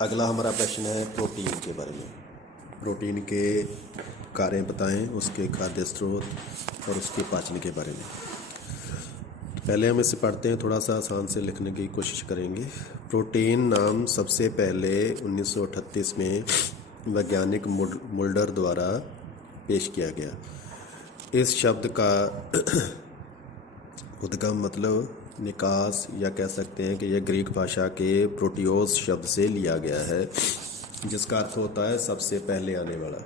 अगला हमारा प्रश्न है प्रोटीन के बारे में। प्रोटीन के कार्य बताएं, उसके खाद्य स्रोत और उसके पाचन के बारे में। पहले हम इसे पढ़ते हैं, थोड़ा सा आसान से लिखने की कोशिश करेंगे। प्रोटीन नाम सबसे पहले 1938 में वैज्ञानिक मुल्डर द्वारा पेश किया गया। इस शब्द का उद्गम मतलब निकास या कह सकते हैं कि यह ग्रीक भाषा के प्रोटियोस शब्द से लिया गया है, जिसका अर्थ होता है सबसे पहले आने वाला।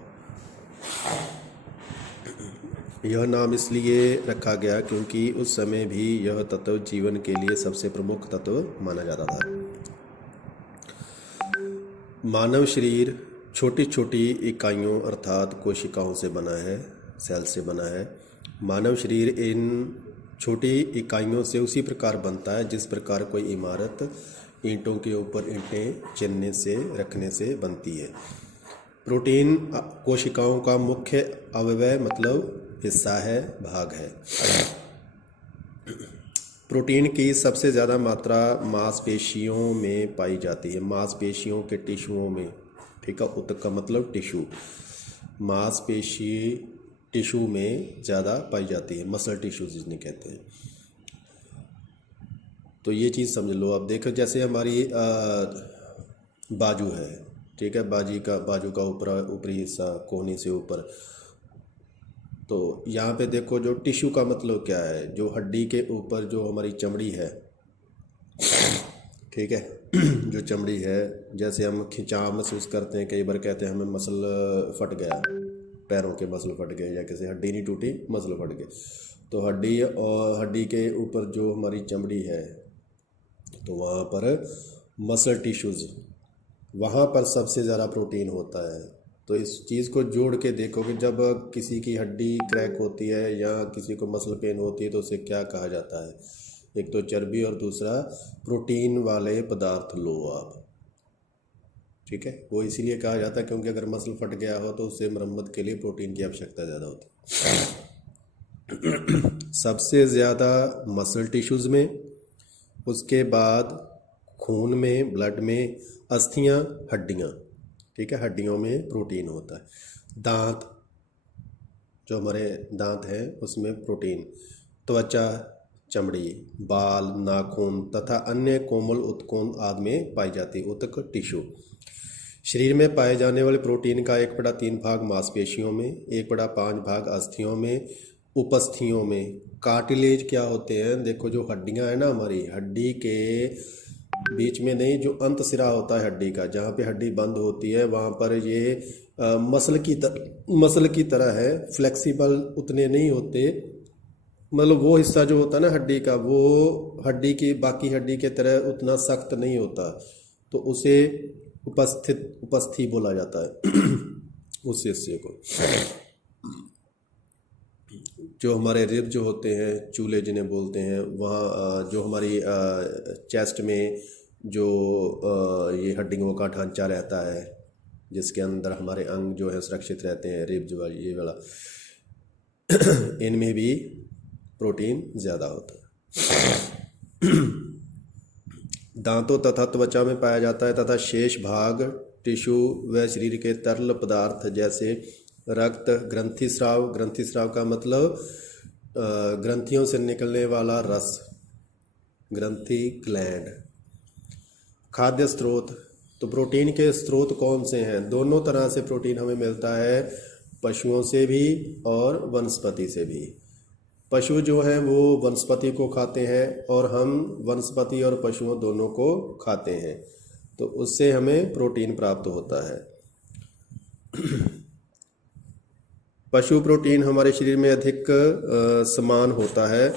यह नाम इसलिए रखा गया क्योंकि उस समय भी यह तत्व जीवन के लिए सबसे प्रमुख तत्व माना जाता था। मानव शरीर छोटी छोटी इकाइयों अर्थात कोशिकाओं से बना है, सेल से बना है। मानव शरीर इन छोटी इकाइयों से उसी प्रकार बनता है जिस प्रकार कोई इमारत ईंटों के ऊपर ईंटें चिनने से रखने से बनती है। प्रोटीन कोशिकाओं का मुख्य अवयव मतलब हिस्सा है, भाग है। प्रोटीन की सबसे ज़्यादा मात्रा मांसपेशियों में पाई जाती है, मांसपेशियों के टिश्यूओं में। ठीक है, उत्तक का मतलब टिश्यू। मांसपेशी टिश्यू में ज़्यादा पाई जाती है, मसल टिश्यू जिन्हें कहते हैं। तो ये चीज़ समझ लो। अब देखो, जैसे हमारी बाजू है, ठीक है, बाजू का ऊपरी हिस्सा कोहनी से ऊपर। तो यहाँ पे देखो, जो टिश्यू का मतलब क्या है, जो हड्डी के ऊपर जो हमारी चमड़ी है, ठीक है, जो चमड़ी है, जैसे हम खिंचाव महसूस करते हैं, कई बार कहते हैं हमें मसल फट गया, पैरों के मसल फट गए, या किसी हड्डी नहीं टूटी मसल फट गए। तो हड्डी और हड्डी के ऊपर जो हमारी चमड़ी है, तो वहाँ पर मसल टिश्यूज़, वहाँ पर सबसे ज़्यादा प्रोटीन होता है। तो इस चीज़ को जोड़ के देखो कि जब किसी की हड्डी क्रैक होती है या किसी को मसल पेन होती है तो उसे क्या कहा जाता है? एक तो चर्बी और दूसरा प्रोटीन वाले पदार्थ लो आप। ठीक है, वो इसीलिए कहा जाता है क्योंकि अगर मसल फट गया हो तो उसे मरम्मत के लिए प्रोटीन की आवश्यकता ज़्यादा होती है। सबसे ज़्यादा मसल टिश्यूज़ में, उसके बाद खून में, ब्लड में, अस्थियाँ, हड्डियाँ। ठीक है, हड्डियों में प्रोटीन होता है। दांत, जो हमारे दांत हैं उसमें प्रोटीन, त्वचा, चमड़ी, बाल, नाखून तथा अन्य कोमल उत्कोण आदि में पाई जाती है उत्तक टिश्यू। शरीर में पाए जाने वाले प्रोटीन का 1/3 भाग मांसपेशियों में, 1/5 भाग अस्थियों में, उपस्थियों में। कार्टिलेज क्या होते हैं? देखो, जो हड्डियां हैं ना, हमारी हड्डी के बीच में नहीं, जो अंत सिरा होता है हड्डी का, जहाँ पे हड्डी बंद होती है, वहाँ पर ये मसल की तरह है, फ्लेक्सिबल उतने नहीं होते। मतलब वो हिस्सा जो होता है ना हड्डी का, वो हड्डी की बाकी हड्डी के तरह उतना सख्त नहीं होता, तो उसे उपस्थि बोला जाता है। उस हिस्से को, जो हमारे रिब जो होते हैं, चूल्हे जिन्हें बोलते हैं, वहाँ जो हमारी चेस्ट में जो ये हड्डियों का ढांचा रहता है, जिसके अंदर हमारे अंग जो है सुरक्षित रहते हैं, रिब जो ये वाला, इनमें भी प्रोटीन ज़्यादा होता है। दांतों तथा त्वचा में पाया जाता है तथा शेष भाग टिश्यू व शरीर के तरल पदार्थ जैसे रक्त, ग्रंथिस्राव। ग्रंथिस्राव का मतलब ग्रंथियों से निकलने वाला रस, ग्रंथि, ग्लैंड। खाद्य स्रोत, तो प्रोटीन के स्रोत कौन से हैं? दोनों तरह से प्रोटीन हमें मिलता है, पशुओं से भी और वनस्पति से भी। पशु जो है वो वनस्पति को खाते हैं और हम वनस्पति और पशुओं दोनों को खाते हैं, तो उससे हमें प्रोटीन प्राप्त होता है। पशु प्रोटीन हमारे शरीर में अधिक समान होता है,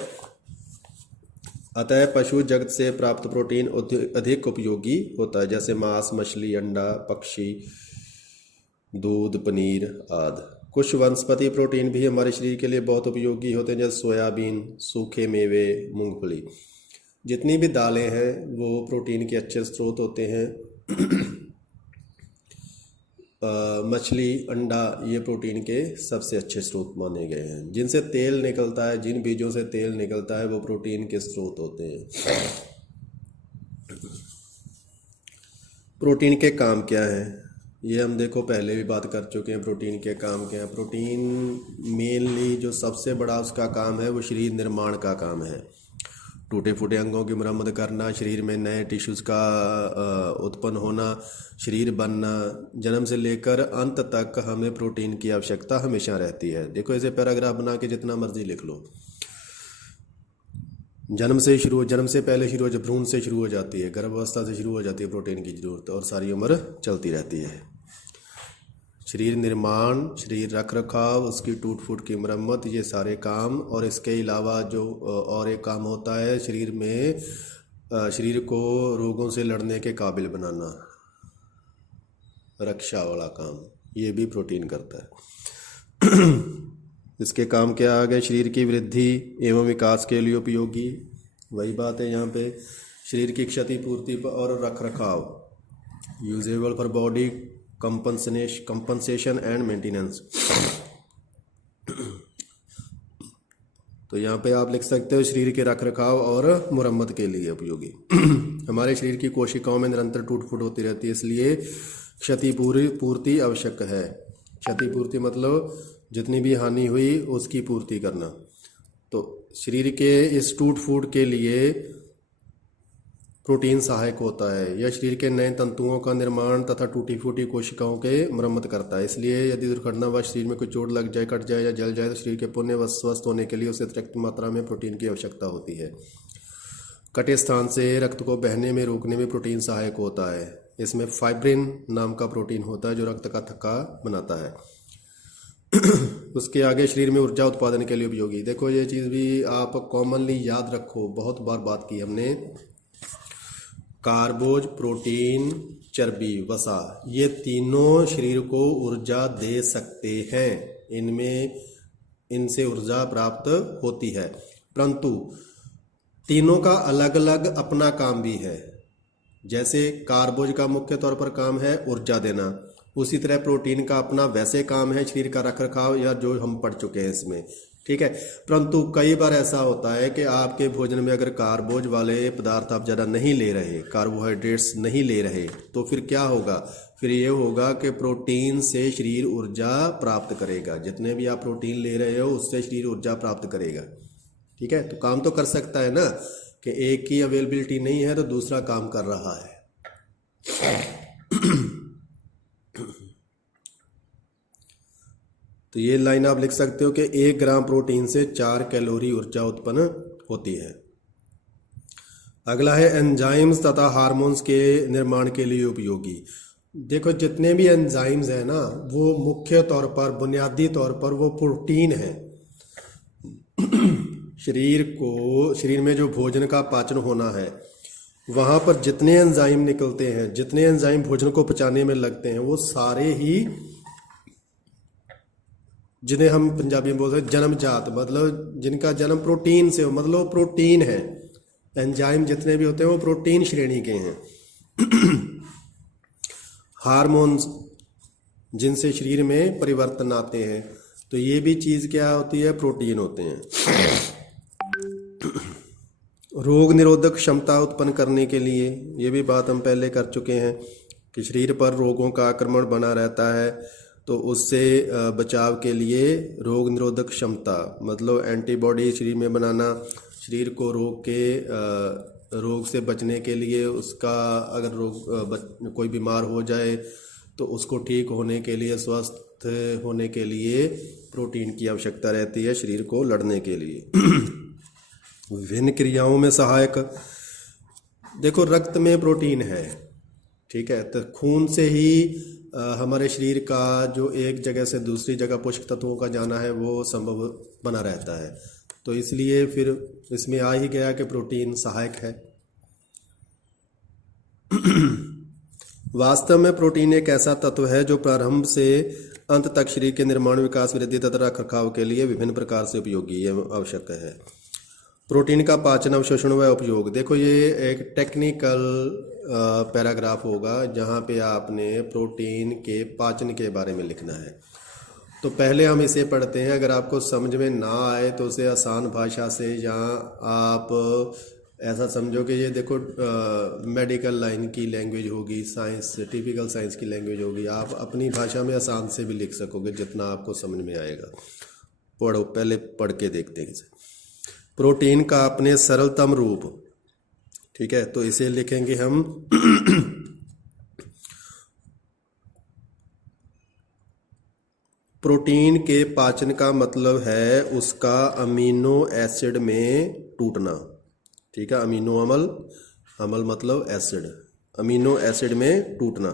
अतः पशु जगत से प्राप्त प्रोटीन अधिक उपयोगी होता है, जैसे मांस, मछली, अंडा, पक्षी, दूध, पनीर आदि। कुछ वनस्पति प्रोटीन भी हमारे शरीर के लिए बहुत उपयोगी होते हैं, जैसे सोयाबीन, सूखे मेवे, मूंगफली। जितनी भी दालें हैं वो प्रोटीन के अच्छे स्रोत होते हैं। मछली, अंडा, ये प्रोटीन के सबसे अच्छे स्रोत माने गए हैं। जिनसे तेल निकलता है, जिन बीजों से तेल निकलता है, वो प्रोटीन के स्रोत होते हैं। प्रोटीन के काम क्या हैं, ये हम देखो पहले भी बात कर चुके हैं। प्रोटीन के काम क्या है? प्रोटीन मेनली जो सबसे बड़ा उसका काम है वो शरीर निर्माण का काम है। टूटे फूटे अंगों की मरम्मत करना, शरीर में नए टिश्यूज़ का उत्पन्न होना, शरीर बनना, जन्म से लेकर अंत तक हमें प्रोटीन की आवश्यकता हमेशा रहती है। देखो इसे पैराग्राफ बना के जितना मर्जी लिख लो। जन्म से पहले शुरू हो, जब भ्रूण से शुरू हो जाती है, गर्भावस्था से शुरू हो जाती है प्रोटीन की ज़रूरत, और सारी उम्र चलती रहती है। शरीर निर्माण, शरीर रख रखाव, उसकी टूट फूट की मरम्मत, ये सारे काम। और इसके अलावा जो और एक काम होता है शरीर में, शरीर को रोगों से लड़ने के काबिल बनाना, रक्षा वाला काम, ये भी प्रोटीन करता है। इसके काम क्या आ गए? शरीर की वृद्धि एवं विकास के लिए उपयोगी, वही बात है यहाँ पे। शरीर की क्षतिपूर्ति और रख रखाव, usable for body compensation and maintenance. तो यहाँ पे आप लिख सकते हो शरीर के रख रखाव और मुरम्मत के लिए उपयोगी। हमारे शरीर की कोशिकाओं में निरंतर टूट फूट होती रहती है, इसलिए क्षतिपूर्ति आवश्यक है। क्षतिपूर्ति मतलब जितनी भी हानि हुई उसकी पूर्ति करना। तो शरीर के इस टूट फूट के लिए प्रोटीन सहायक होता है। यह शरीर के नए तंतुओं का निर्माण तथा टूटी फूटी कोशिकाओं के मरम्मत करता है। इसलिए यदि दुर्घटनावश शरीर में कोई चोट लग जाए, कट जाए या जल जाए तो शरीर के पुनः स्वस्थ होने के लिए उसे अतिरिक्त मात्रा में प्रोटीन की आवश्यकता होती है। कटे स्थान से रक्त को बहने में रोकने में प्रोटीन सहायक होता है। इसमें फाइब्रिन नाम का प्रोटीन होता है जो रक्त का थक्का बनाता है। उसके आगे शरीर में ऊर्जा उत्पादन के लिए उपयोगी। देखो ये चीज़ भी आप कॉमनली याद रखो, बहुत बार बात की हमने। कार्बोज, प्रोटीन, चर्बी, वसा, ये तीनों शरीर को ऊर्जा दे सकते हैं। इनसे ऊर्जा प्राप्त होती है, परंतु तीनों का अलग अलग अपना काम भी है। जैसे कार्बोज का मुख्य तौर पर काम है ऊर्जा देना, उसी तरह प्रोटीन का अपना वैसे काम है शरीर का रख रखाव, या जो हम पढ़ चुके हैं इसमें, ठीक है। परंतु कई बार ऐसा होता है कि आपके भोजन में अगर कार्बोज वाले पदार्थ आप ज़्यादा नहीं ले रहे, कार्बोहाइड्रेट्स नहीं ले रहे, तो फिर क्या होगा? फिर ये होगा कि प्रोटीन से शरीर ऊर्जा प्राप्त करेगा। जितने भी आप प्रोटीन ले रहे हो उससे शरीर ऊर्जा प्राप्त करेगा, ठीक है। तो काम तो कर सकता है ना, कि एक की अवेलेबिलिटी नहीं है तो दूसरा काम कर रहा है। तो ये लाइन आप लिख सकते हो कि 1 ग्राम प्रोटीन से 4 कैलोरी ऊर्जा उत्पन्न होती है। अगला है एंजाइम्स तथा हार्मोन्स के निर्माण के लिए उपयोगी। देखो जितने भी एंजाइम्स हैं ना, वो मुख्य तौर पर, बुनियादी तौर पर वो प्रोटीन है। शरीर में जो भोजन का पाचन होना है, वहाँ पर जितने एंजाइम निकलते हैं, जितने एंजाइम भोजन को पचाने में लगते हैं, वो सारे ही, जिन्हें हम पंजाबी में बोलते हैं जन्मजात, मतलब जिनका जन्म प्रोटीन से हो, मतलब प्रोटीन है। एंजाइम जितने भी होते हैं वो प्रोटीन श्रेणी के हैं। हार्मोन्स, जिनसे शरीर में परिवर्तन आते हैं, तो ये भी चीज़ क्या होती है? प्रोटीन होते हैं। रोग निरोधक क्षमता उत्पन्न करने के लिए, ये भी बात हम पहले कर चुके हैं कि शरीर पर रोगों का आक्रमण बना रहता है, तो उससे बचाव के लिए रोग निरोधक क्षमता मतलब एंटीबॉडी शरीर में बनाना, शरीर को रोग से बचने के लिए, उसका अगर कोई बीमार हो जाए तो उसको ठीक होने के लिए, स्वस्थ होने के लिए प्रोटीन की आवश्यकता रहती है शरीर को लड़ने के लिए। विभिन्न क्रियाओं में सहायक, देखो रक्त में प्रोटीन है, ठीक है। तो खून से ही हमारे शरीर का जो एक जगह से दूसरी जगह पोषक तत्वों का जाना है वो संभव बना रहता है। तो इसलिए फिर इसमें आ ही गया कि प्रोटीन सहायक है। वास्तव में प्रोटीन एक ऐसा तत्व है जो प्रारंभ से अंत तक शरीर के निर्माण, विकास, वृद्धि तथा रखरखाव के लिए विभिन्न प्रकार से उपयोगी एवं आवश्यक है। प्रोटीन का पाचन, अवशोषण व उपयोग, देखो ये एक टेक्निकल पैराग्राफ होगा जहाँ पे आपने प्रोटीन के पाचन के बारे में लिखना है। तो पहले हम इसे पढ़ते हैं, अगर आपको समझ में ना आए तो उसे आसान भाषा से, या आप ऐसा समझो कि ये देखो मेडिकल लाइन की लैंग्वेज होगी, साइंस टिपिकल साइंस की लैंग्वेज होगी, आप अपनी भाषा में आसान से भी लिख सकोगे जितना आपको समझ में आएगा। पढ़ो, पहले पढ़ के देखते हैं इसे। प्रोटीन का अपने सरलतम रूप, ठीक है, तो इसे लिखेंगे हम प्रोटीन के पाचन का मतलब है उसका अमीनो एसिड में टूटना, ठीक है। अमीनो अम्ल, अम्ल मतलब एसिड, अमीनो एसिड में टूटना।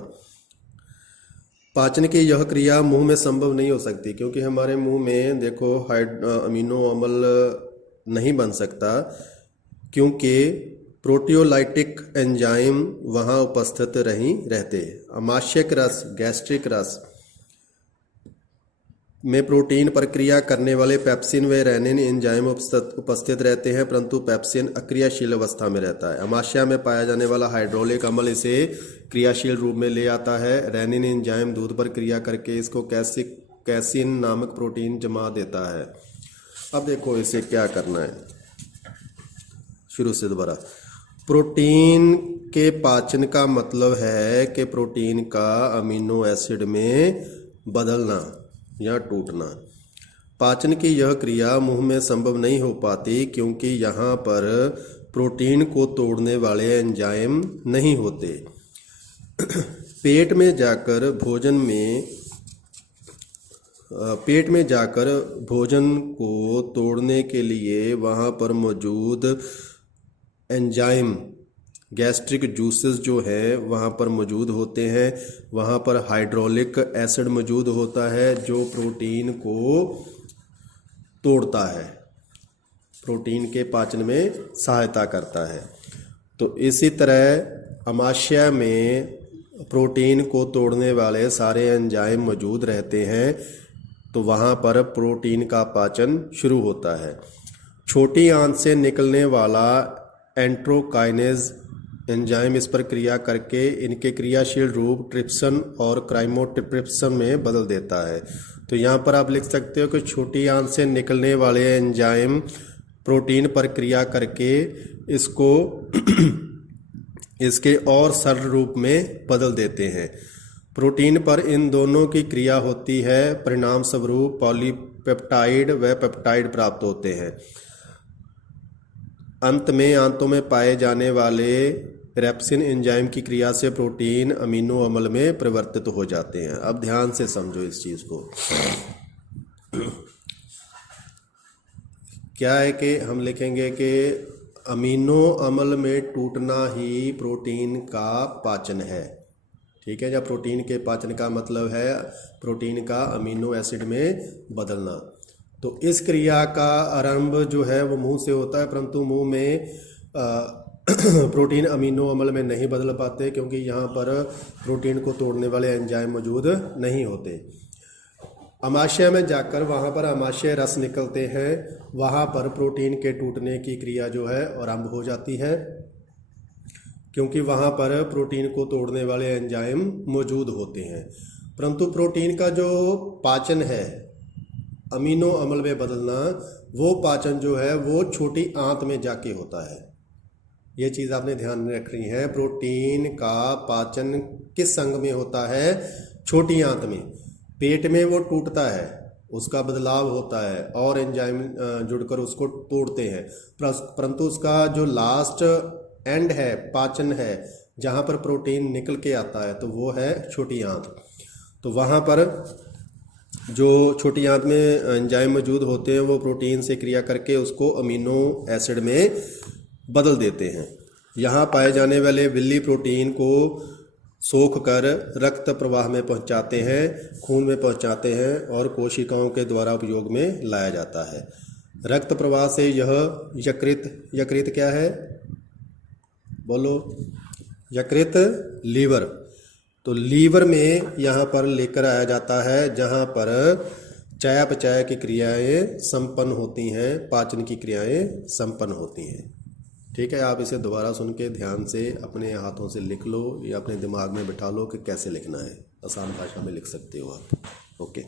पाचन की यह क्रिया मुंह में संभव नहीं हो सकती, क्योंकि हमारे मुंह में देखो अमीनो अम्ल नहीं बन सकता, क्योंकि प्रोटियोलाइटिक एंजाइम वहाँ उपस्थित नहीं रहते। आमाशयिक रस, गैस्ट्रिक रस में प्रोटीन प्रक्रिया करने वाले पेप्सिन व रेनिन एंजाइम उपस्थित रहते हैं, परंतु पेप्सिन अक्रियाशील अवस्था में रहता है। आमाशय में पाया जाने वाला हाइड्रोलिक अम्ल इसे क्रियाशील रूप में ले आता है। रेनिन एंजाइम दूध पर क्रिया करके इसको कैसिन नामक प्रोटीन जमा देता है। अब देखो इसे क्या करना है, शुरू से दोबारा। प्रोटीन के पाचन का मतलब है कि प्रोटीन का अमीनो एसिड में बदलना या टूटना। पाचन की यह क्रिया मुंह में संभव नहीं हो पाती, क्योंकि यहाँ पर प्रोटीन को तोड़ने वाले एंजाइम नहीं होते। पेट में जाकर भोजन को तोड़ने के लिए वहाँ पर मौजूद एंजाइम, गैस्ट्रिक जूसेस जो है वहाँ पर मौजूद होते हैं। वहाँ पर हाइड्रोलिक एसिड मौजूद होता है जो प्रोटीन को तोड़ता है, प्रोटीन के पाचन में सहायता करता है। तो इसी तरह आमाशय में प्रोटीन को तोड़ने वाले सारे एंजाइम मौजूद रहते हैं, तो वहाँ पर प्रोटीन का पाचन शुरू होता है। छोटी आंत से निकलने वाला एंट्रोकाइनेज एंजाइम इस पर क्रिया करके इनके क्रियाशील रूप ट्रिप्सन और क्राइमोट्रिप्सन में बदल देता है। तो यहाँ पर आप लिख सकते हो कि छोटी आंत से निकलने वाले एंजाइम प्रोटीन पर क्रिया करके इसको इसके और सरल रूप में बदल देते हैं। प्रोटीन पर इन दोनों की क्रिया होती है, परिणाम स्वरूप पॉलीपेप्टाइड व पेप्टाइड प्राप्त होते हैं। अंत में आंतों में पाए जाने वाले रेप्सिन एंजाइम की क्रिया से प्रोटीन अमीनो अम्ल में परिवर्तित हो जाते हैं। अब ध्यान से समझो इस चीज़ को। क्या है कि हम लिखेंगे कि अमीनो अम्ल में टूटना ही प्रोटीन का पाचन है, ठीक है। जब प्रोटीन के पाचन का मतलब है प्रोटीन का अमीनो एसिड में बदलना। तो इस क्रिया का आरंभ जो है वो मुंह से होता है, परंतु मुंह में प्रोटीन अमीनो अम्ल में नहीं बदल पाते, क्योंकि यहाँ पर प्रोटीन को तोड़ने वाले एंजाइम मौजूद नहीं होते। आमाशय में जाकर वहाँ पर आमाशय रस निकलते हैं, वहाँ पर प्रोटीन के टूटने की क्रिया जो है आरंभ हो जाती है, क्योंकि वहाँ पर प्रोटीन को तोड़ने वाले एंजाइम मौजूद होते हैं। परंतु प्रोटीन का जो पाचन है, अमीनो अम्ल में बदलना, वो पाचन जो है वो छोटी आंत में जाके होता है। ये चीज़ आपने ध्यान में रखनी है। प्रोटीन का पाचन किस अंग में होता है? छोटी आंत में। पेट में वो टूटता है, उसका बदलाव होता है और एंजाइम जुड़कर उसको तोड़ते हैं, परंतु उसका जो लास्ट एंड है, पाचन है, जहाँ पर प्रोटीन निकल के आता है, तो वो है छोटी आंत। तो वहाँ पर जो छोटी आंत में एंजाइम मौजूद होते हैं वो प्रोटीन से क्रिया करके उसको अमीनो एसिड में बदल देते हैं। यहाँ पाए जाने वाले विल्ली प्रोटीन को सोख कर रक्त प्रवाह में पहुँचाते हैं, खून में पहुँचाते हैं और कोशिकाओं के द्वारा उपयोग में लाया जाता है। रक्त प्रवाह से यह यकृत क्या है? बोलो। यकृत लीवर। तो लीवर में यहाँ पर लेकर आया जाता है, जहाँ पर चयापचय की क्रियाएं संपन्न होती हैं, पाचन की क्रियाएं संपन्न होती हैं। ठीक है, आप इसे दोबारा सुन के ध्यान से अपने हाथों से लिख लो या अपने दिमाग में बिठा लो कि कैसे लिखना है। आसान भाषा में लिख सकते हो आप। ओके।